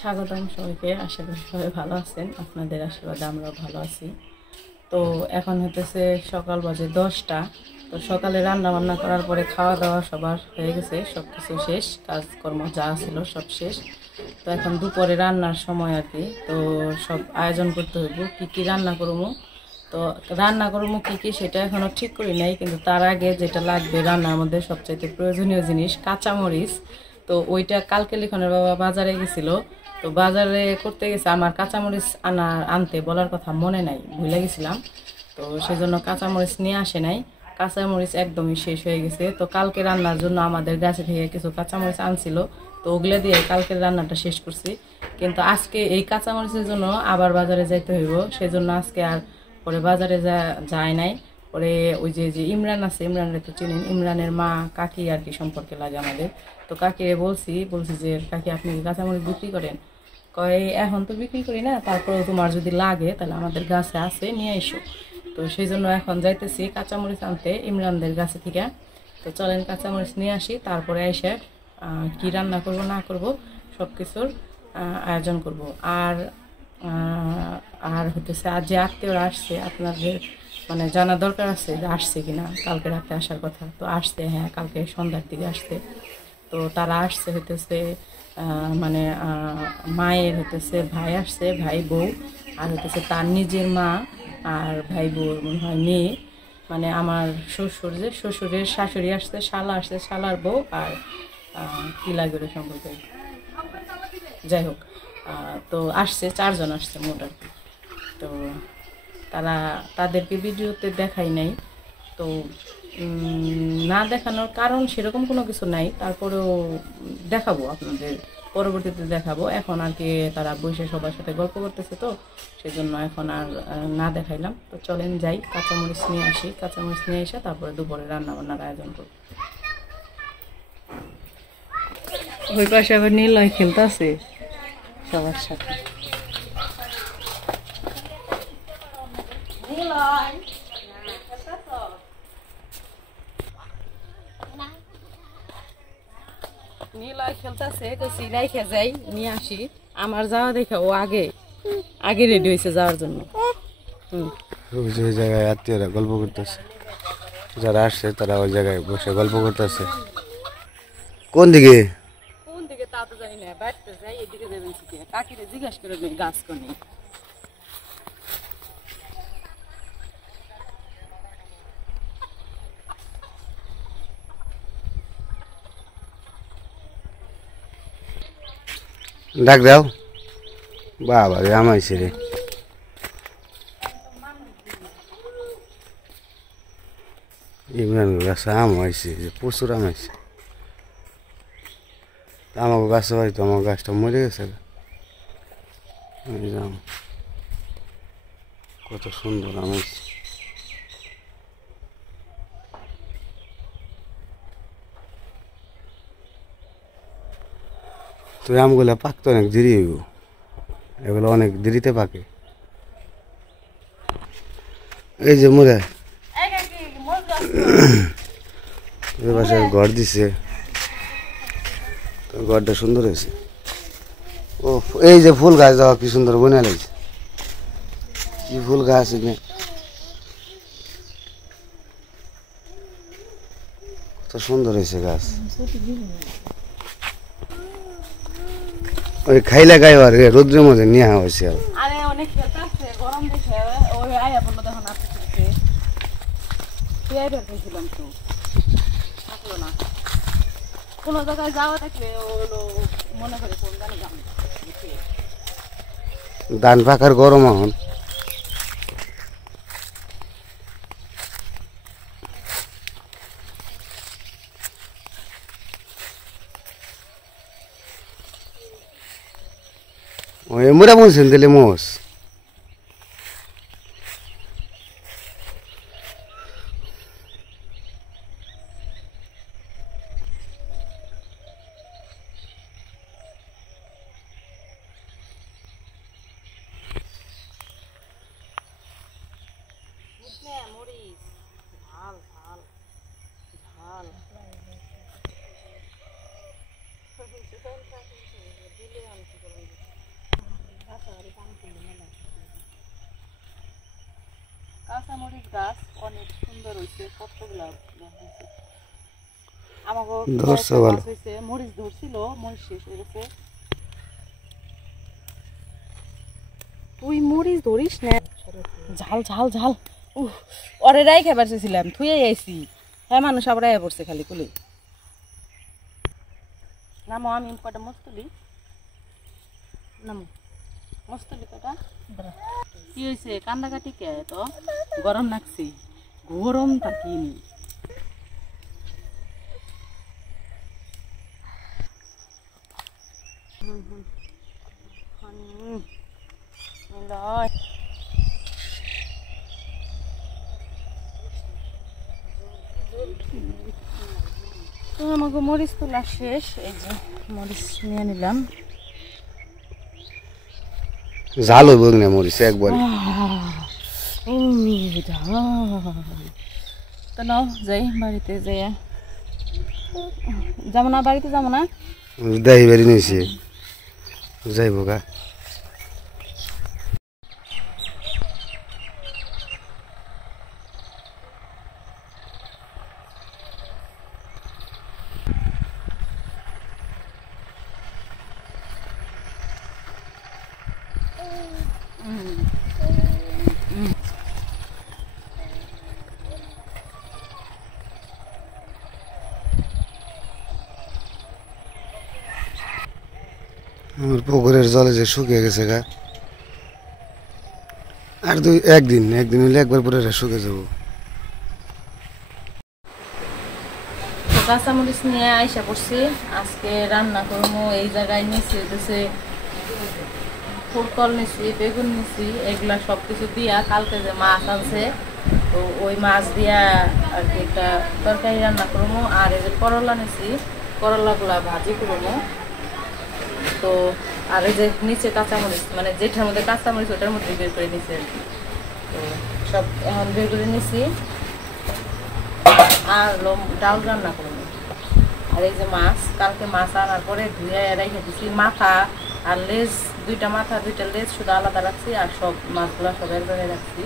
স্বাগতম সবাইকে। আশা করি সবাই ভালো আছেন, আপনাদের আশীর্বাদে আমরাও ভালো আছি। তো এখন হতেছে সকাল বাজে 10টা। তো সকালে রান্না বান্না করার পরে খাওয়া দাওয়া সবার হয়ে গেছে, সব কিছু শেষ, কাজকর্ম যা ছিল সব শেষ। তো এখন দুপুরে রান্নার সময় আর কি। তো সব আয়োজন করতে হইব, কী কী রান্না করবো। তো রান্না করবো কী কী সেটা এখনও ঠিক করি নাই, কিন্তু তার আগে যেটা লাগবে রান্নার মধ্যে সবচাইতে প্রয়োজনীয় জিনিস কাঁচামরিচ। তো ওইটা কালকে লিখনের বাবা বাজারে গেছিলো। তো বাজারে করতে গেছে, আমার কাঁচামরিচ আনতে বলার কথা মনে নাই, ভুলে গেছিলাম। তো সেজন্য কাঁচামরিচ নিয়ে আসে নাই, কাঁচামরিচ একদমই শেষ হয়ে গেছে। তো কালকে রান্নার জন্য আমাদের গাছে থেকে কিছু কাঁচামরিচ আনছিল, তো ওগুলো দিয়ে কালকের রান্নাটা শেষ করছি। কিন্তু আজকে এই কাঁচামরিচের জন্য আবার বাজারে যাইতে হইব, সেজন্য আজকে আর পরে বাজারে যায় নাই। পরে ওই যে ইমরান আছে, ইমরানের তো চিনেন, ইমরানের মা কাকি আর কি সম্পর্কে লাগে আমাদের। তো কাকিরে বলছি যে কাকি আপনি কি কাঁচামরিচ বিক্রি করেন? কয় এখন তো বিক্রি করি না, তারপরেও তোমার যদি লাগে তাহলে আমাদের গাছে আছে, নিয়ে এসো। তো সেই জন্য এখন যাইতেছি কাঁচামরিচ আনতে ইমরানদের গাছে থেকে। তো চলেন কাঁচামরিচ নিয়ে আসি, তারপরে এসে কি রান্না করব না করব সব কিছুর আয়োজন করব। আর আর হতেছে আজ যে আত্মীয়রা আসছে, আপনাদের মানে জানা দরকার আছে যে আসছে কিনা, কালকে রাতে আসার কথা তো আসছে, হ্যাঁ কালকে সন্ধ্যার দিকে আসছে। তো তারা আসছে হইতেছে মানে মায়ের হইতেছে ভাই আসছে, ভাই বউ, আর হইতেছে তার নিজের মা, আর ভাই বউ মনে হয় মেয়ে, মানে আমার শ্বশুর যে শ্বশুরের শাশুড়ি আসছে, শালা আসছে, শালার বউ, আর কি লাগবে সম্পর্কে, যাই হোক। তো আসছে, 4 জন আসছে মোট আর কি। তো তাদেরকে ভিডিওতে দেখাই নাই। তো না দেখানোর কারণ সেরকম কোনো কিছু নাই, তারপরেও দেখাবো আপনাদের, পরবর্তীতে দেখাবো। এখন আর কি তারা বসে সবার সাথে গল্প করতেছে, তো সেই জন্য এখন আর না দেখাইলাম। তো চলেন যাই, কাঁচামরিচ নিয়ে আসি, কাঁচামরিচ নিয়ে এসে তারপরে দুপুরে রান্না বান্নার আয়োজন করব। ওই পাশে আবার নীলয় খেলতে আছে সবার সাথে। নীলয় খেলতেছে, কইছি রাইখে যাই, নিয়ে আসি। আমার যাওয়া দেখে ও আগে আগে রেডি হয়েছে যাওয়ার জন্য। ওই যে জায়গায় আত্মীয়রা গল্প করতেছে, যারা আসছে তারা ওই জায়গায় বসে গল্প করতেছে। কোন দিকে? কোন দিকে তা তো জানি না, বাড়তে যাই, এদিকে যাবেন শিখে কাকিরে জিজ্ঞাসা করে নেই গাছ কোনে। ডাক দাও। বাবা রে আমাইছে রে, ইমরান গাছে আম হয়েছে, প্রচুর আম হয়েছে। আমাকে গাছে হয়তো আমার গাছটা মরে গেছে। আম কত সুন্দর আম হয়েছে। তো আমগুলো পাকতো অনেক দেরি হইব, এগুলো অনেক দেরিতে পাকে। এই যে মোরে ওই পাশে ঘর দিছে, তো ঘরটা সুন্দর হয়েছে। ও এই যে ফুল গাছ দেওয়া কি সুন্দর বনে লাগছে, কি ফুল গাছ এখানে, কত সুন্দর হয়েছে গাছ। ওই খাইলা গায়ে আর রৌদ্রের মধ্যে নিয়ে হয়েছে। আরে অনেক খেলতে আসছে, গরম দেখে ওই আয়া বললো তখন আসতে খেলতে পেয়াই বের করেছিলাম, তো থাকলো না। কোনো জায়গায় যাওয়া থাকলে হলো মনে করে কোন গানে যাবো। ধান পাকার গরম এখন। ওই মোরা বলছেন দিলে মোষ মরিচ ঝাল ঝাল ঝাল দিলে আমি কি করবো। কাঁচামরিচ গাছ অনেক সুন্দর হয়েছে, কতগুলা হয়েছে। আমাকে ধরছে ভালো। হয়েছে, মরিচ ধরছিল, মরিচ শেষ হয়ে গেছে। তুই মরিচ ধরিস না, ঝাল ঝাল ঝাল। ওরে রাই খাবার চেয়েছিলাম, থুয়ে আইসি। হ্যাঁ, মানুষ আবার আয়া পড়ছে খালি কুলি। নামো, আমি কটা মস্তুলি নামো, মস্তুলি কটা। কি হয়েছে, কান্দাকাটি কে? তো গরম লাগছে, গরম থাকিনি। তো আমাকে মরিচ তোলা শেষ, এই যে মরিচ নিয়ে নিলাম। ঝাল হইব না মরিচ একবার। তো নাও যাই বাড়িতে, যাই যাবো না, বাড়িতে যাবো না। দাহি বাড়ি নিয়েছে যাইব গা। আমার পুকুরের জলে যে শুকিয়ে গেছে গা, আর একদিন হইলে একবার পরে শুকিয়ে যাবো। কাঁচামরিচ নিয়ে আইসা পড়ছি, আজকে রান্না করবো। এই জায়গায় নিচ্ছি হচ্ছে ফুটকল নিছি, বেগুন নিছি, এগুলা সবকিছু দিয়া কালকে যে মাছ আনছে, তো ওই মাছ দিয়া আর কি একটা তরকারি রান্না করবো। আর এই যে করলা নিছি, করলাগুলা ভাজি করবো। তো আর এই যে নিচে কাঁচামরিচ, মানে যেটার মধ্যে কাঁচামরিচ ওটার মধ্যে বের করে নিছি আর কি। তো সব এখন বের করে নিছি, আর ডাল রান্না করবো। আর এই যে মাছ, কালকে মাছ আনার পরে ধুয়ে রেখে দিছি। মাথা আর লেজ, দুইটা মাথা দুইটা লেজ শুধু আলাদা রাখছি, আর সব মাছগুলো সব এক জায়গায় রাখছি।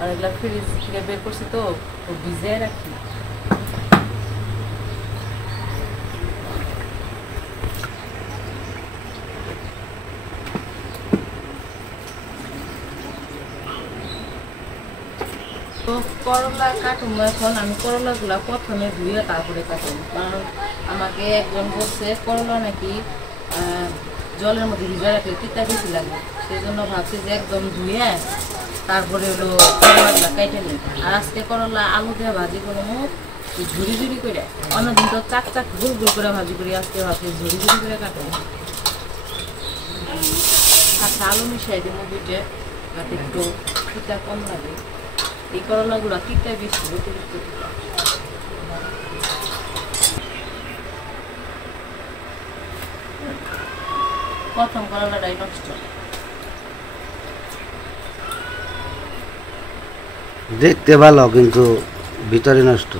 আর এগুলো ফ্রিজ থেকে বের করছি, তো ভিজিয়ে রাখি। তো করলা কাটুন এখন। আমি করলাগুলা প্রথমে ধুয়ে তারপরে কাটুন, কারণ আমাকে একজন বলছে করলা নাকি জলের মধ্যে ভিজে রাখলে তিতা বেশি লাগে। সেই জন্য ভাবছি যে একদম ধুয়ে তারপরে হলো করলাগুলা কেটে নিই। আর আজকে করলা আলু দিয়ে ভাজি করবো ঝুড়ি ঝুড়ি করে। অন্যদিন তো চাক চাক গুল গুল করে ভাজি করি, আজকে ভাবছি ঝুড়ি ঝুড়ি করে কাটবো। আচ্ছা, আলু মিশাই দিব দুইটা, যাতে একটু তিতা কম লাগে। এই করলাগুলো তিতা বেশি, অতিরিক্ত তিতা। প্রথম করলাটাই নষ্ট। দেখতে ভালো কিন্তু ভিতরে নষ্ট।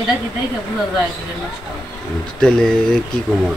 এটা কি দেখে বোঝা যায় যে নষ্ট? তাহলে কি কমর?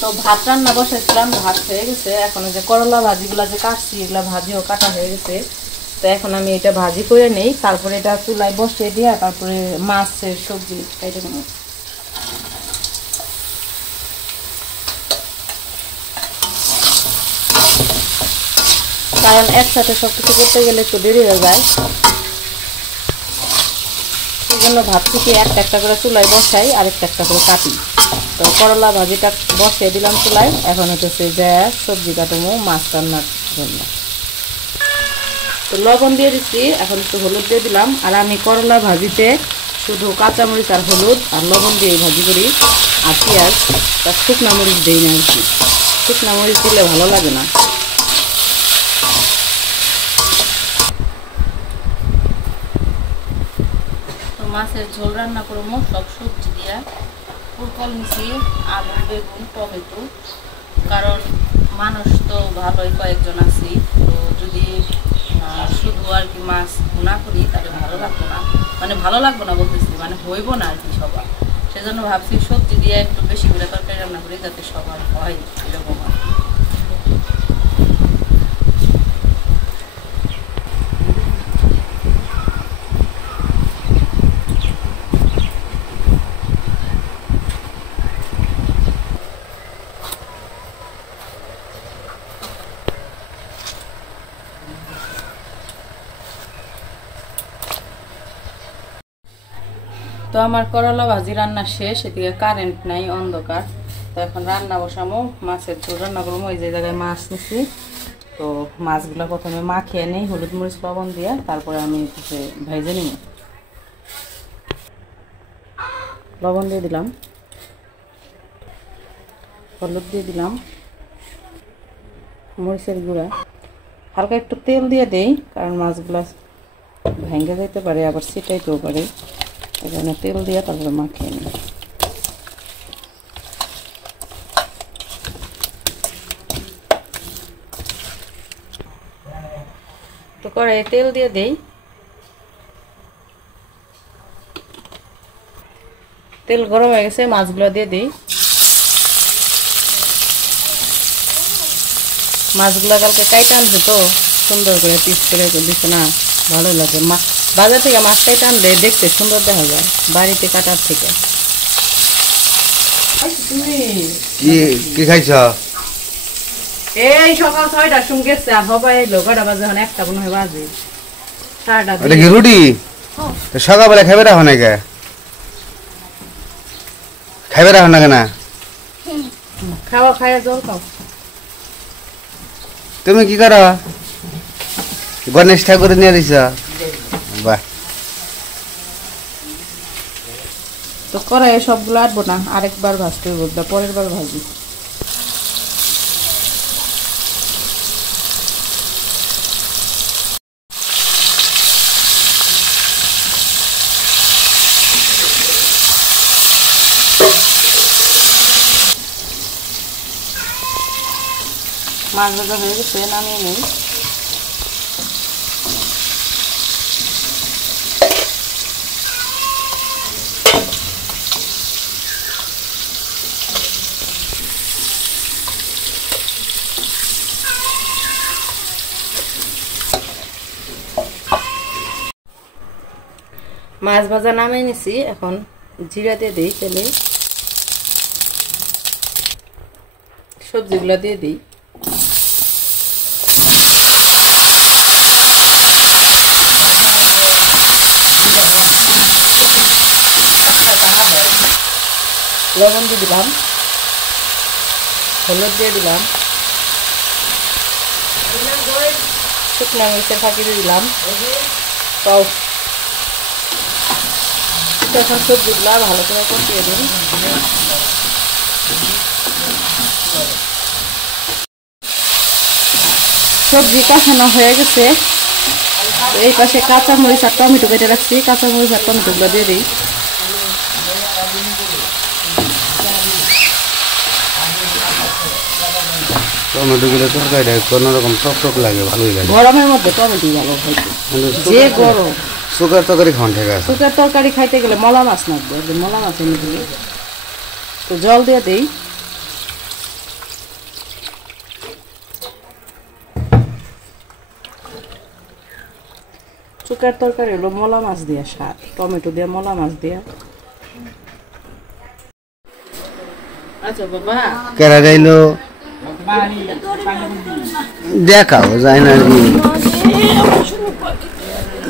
তো ভাত রান্না বসাইছিলাম, ভাত হয়ে গেছে। এখন যে করলা ভাজিগুলা যে কাটছি, এগুলা ভাজিও কাটা হয়ে গেছে। তো এখন আমি এটা ভাজি করে নেই, তারপরে এটা চুলায় বসিয়ে দিয়ে তারপরে মাছের সবজি কেটে নেব। কারণ একসাথে সবকিছু করতে গেলে একটু দেরি হয়ে যায়, সেই জন্য ভাবছি কি একটা একটা করে চুলায় বসাই আর একটা একটা করে কাটি। তো করলা ভাজিটা বসিয়ে দিলাম চুলায়। এখন হচ্ছে যে সবজি কাটবো মাছ রান্নার জন্য। তো লবণ দিয়ে দিচ্ছি, এখন একটু হলুদ দিয়ে দিলাম। আর আমি করলা ভাজিতে শুধু কাঁচামরিচ আর হলুদ আর লবণ দিয়ে ভাজি করি, আর পেঁয়াজ তার শুকনো মরিচ দিই না আর কি। শুকনো মরিচ দিলে ভালো লাগে না। তো মাছের ঝোল রান্না করবো সব সবজি দিয়া। ফুলকল নিছি, আলু, বেগুন, টমেটো। কারণ মানুষ তো ভালোই কয়েকজন আছি, তো যদি শুধু আর কি মাছ ভুনা করি তাহলে ভালো লাগবে না, মানে ভালো লাগবে না বলতেছি, মানে হইব না আর কি সবার। সেজন্য ভাবছি সবজি দিয়ে একটু বেশি করে তরকারি রান্না করি যাতে সবার হয় এরকম আর কি। তো আমার করলা ভাজি রান্না শেষ, এদিকে কারেন্ট নাই, অন্ধকার। তো এখন রান্না বসামো, মাছের ঝোল রান্না করবো। ওই যে জায়গায় মাছ নিছি, তো মাছগুলো প্রথমে মাখিয়ে নিই হলুদ মরিচ লবণ দিয়ে, তারপরে আমি ভেজে নিব। লবণ দিয়ে দিলাম, হলুদ দিয়ে দিলাম, মরিচের গুঁড়া, হালকা একটু তেল দিয়ে দেই, কারণ মাছগুলো ভেঙে যেতে পারে, আবার ছিটাইতেও পারে। এখানে তেল দিয়ে তারপরে মাখিয়ে নিই। তো কড়াইয়ে তেল দিয়ে দেই, তেল গরম হয়ে গেছে, মাছগুলো দিয়ে দিই। মাছগুলো কালকে কাইটা আনছে, তো সুন্দর করে পিস করে দিচ্ছে না, ভালো লাগে। বাজার থেকে মাছ কাইটা আনলে দেখতে সুন্দর দেখা যায় বাড়িতে কাটার থেকে। কি খাইছ? এই সকাল 6টার সময় গেছে, আর সবাই এলো, কটা বাজে এখন? একটা মনে হয় বাজে, সারাটা এটা কি রুটি? সকালবেলা খাইবে রাখো না কে? খাইবে রাখো না কেনা? খাওয়া, খাইয়া জল খাও। তুমি কি করো? গণেশ ঠাকুর নিয়ে দিছ? বাহ। তো কড়াইয়ে সবগুলো আটবো না, আরেকবার ভাজতে হবে, পরের বার ভাজি। মাছ ভাজা হয়ে গেছে, নামিয়ে নেই। মাছ ভাজা নামিয়ে নিছি, এখন জিরা দিয়ে দিই তেলে, সবজিগুলো দিয়ে দিই। লবণ দিয়ে দিলাম, হলুদ দিয়ে দিলাম, শুকনো মরিচের ফাঁকি দিয়ে দিলাম। এখন সবজিগুলো ভালো করে কষিয়ে দিন। সবজি কষানো হয়ে গেছে, এই পাশে কাঁচা মরিচ আর টমেটো কেটে রাখছি, কাঁচা মরিচ আর টমেটোগুলো দিয়ে দিই। টমেটো গুলো তরকারিটা কোনো রকম টক টক লাগে, ভালোই লাগে। গরমের মধ্যে টমেটো ভালো খাইতে, যে গরম। শুকার তরকারি খাওয়ান ঠিক আছে। শুকার তরকারি খাইতে গেলে মলা মাছ নাকবে, মলা মাছ এনে দিলে। তো জল দিয়ে দিই। শুকার তরকারি হলো মলা মাছ দিয়ে স্বাদ, টমেটো দিয়ে মলা মাছ দিয়ে। আচ্ছা বাবা, কেরা যাইলো দেখাও যায় না কি?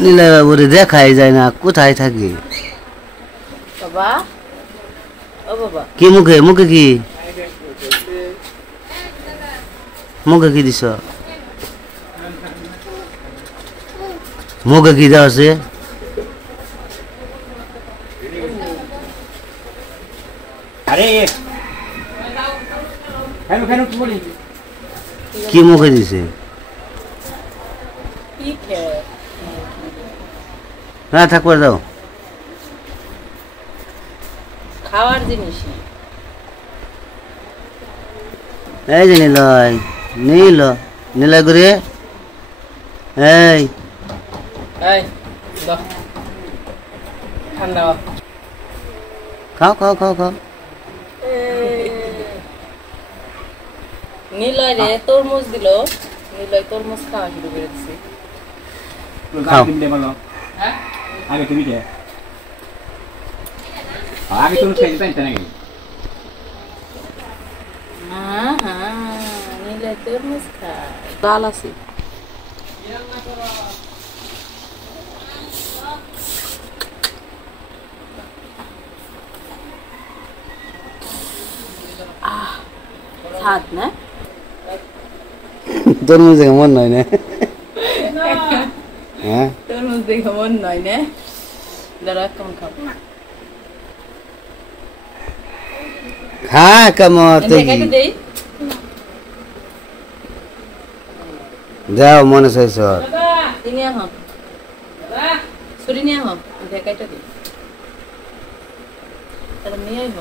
নীলা বাবুরে দেখাই যায় না, কোথায় থাকে? বাবা ও বাবা কি মুখে মুখে কি মুখে কি দিছ মুখে কি দেওয়া আছে আরে কেন কেন কি বলি কি মুখে দিছে পিঠে না থাকবার দাও খাওয়ার জিনিস এই যে নিলয় নিলয় করে এই এই দাও ঠান্ডা খাও খাও খাও খাও নীলয় রে তরমুজ দিল নীলয় তরমুজ খাওয়া শুরু করে দিছে খাও হ্যাঁ আগে তুমি কে আগে তুমি খেয়ে দিতে নাকি হ্যাঁ হ্যাঁ নীলয় তরমুজ খায় ডাল আছে স্বাদ না তরমুজ দেখে মন নয় না হ্যাঁ তরমুজ দেখে মন নয় না দাঁড়া কেমন খাবো খা কেমন দেই যাও মনে চাইছ নিয়ে আহ ছুরি নিয়ে আহ দেখাইটা দিই তাহলে নিয়ে আইব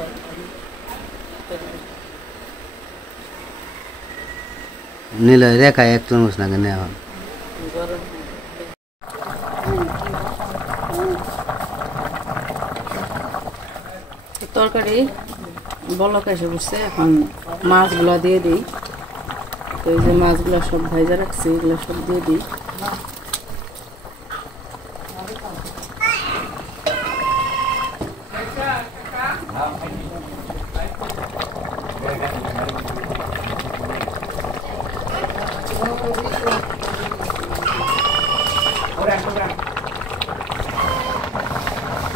নিলয় রেখা এক তরমুজ নাকি নেওয়া তরকারি বলক এসে বসছে এখন মাছগুলো দিয়ে দিই তো এই যে মাছগুলো সব ভাজা রাখছি এগুলো সব দিয়ে দিই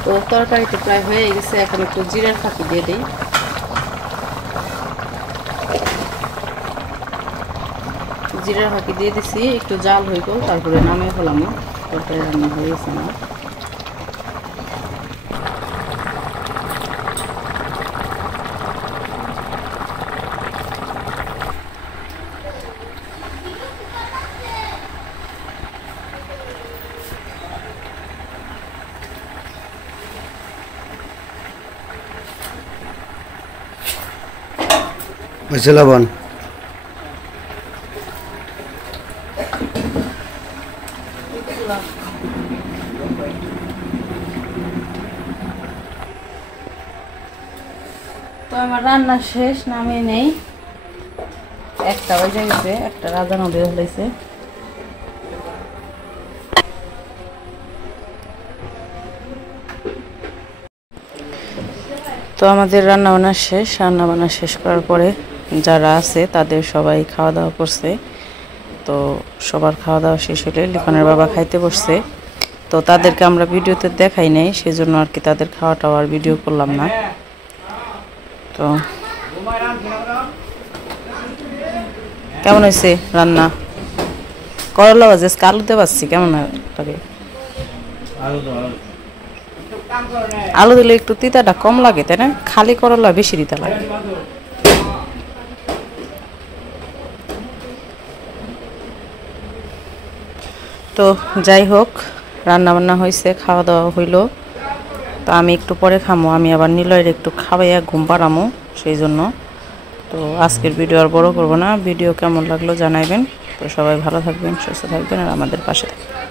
তো তরকারিটা প্রায় হয়ে গেছে এখন একটু জিরার ফাঁকি দিয়ে দিই জিরার ফাঁকি দিয়ে দিছি একটু জাল হইব তারপরে নামিয়ে ফেলাম তরকারি রান্না হয়ে গেছে না বুঝছে লবণ তো আমার রান্না শেষ নামিয়ে নেই একটা বেজে গেছে একটা রাজানো বের হয়েছে তো আমাদের রান্নাবান্না শেষ করার পরে যারা আছে তাদের সবাই খাওয়া দাওয়া করছে তো সবার খাওয়া দাওয়া শেষ হলে লিখনের বাবা খাইতে বসছে তো তাদেরকে আমরা ভিডিওতে দেখাই নাই সেজন্য আর কি তাদের খাওয়াটাও আর ভিডিও করলাম না তো কেমন হয়েছে রান্না করলা ভাজে আলুতে পাচ্ছি কেমন লাগে আলু দিলে একটু তিতাটা কম লাগে তাই না খালি করলা বেশি তিতা লাগে তো যাই হোক রান্না বান্না হয়েছে খাওয়া দাওয়া হইলো তো আমি একটু পরে খামো আমি আবার নিলয়ের একটু খাওয়াইয়া ঘুম পাড়ামো সেই জন্য তো আজকের ভিডিও আর বড় করব না ভিডিও কেমন লাগলো জানাইবেন তো সবাই ভালো থাকবেন সুস্থ থাকবেন আর আমাদের পাশে থাকবেন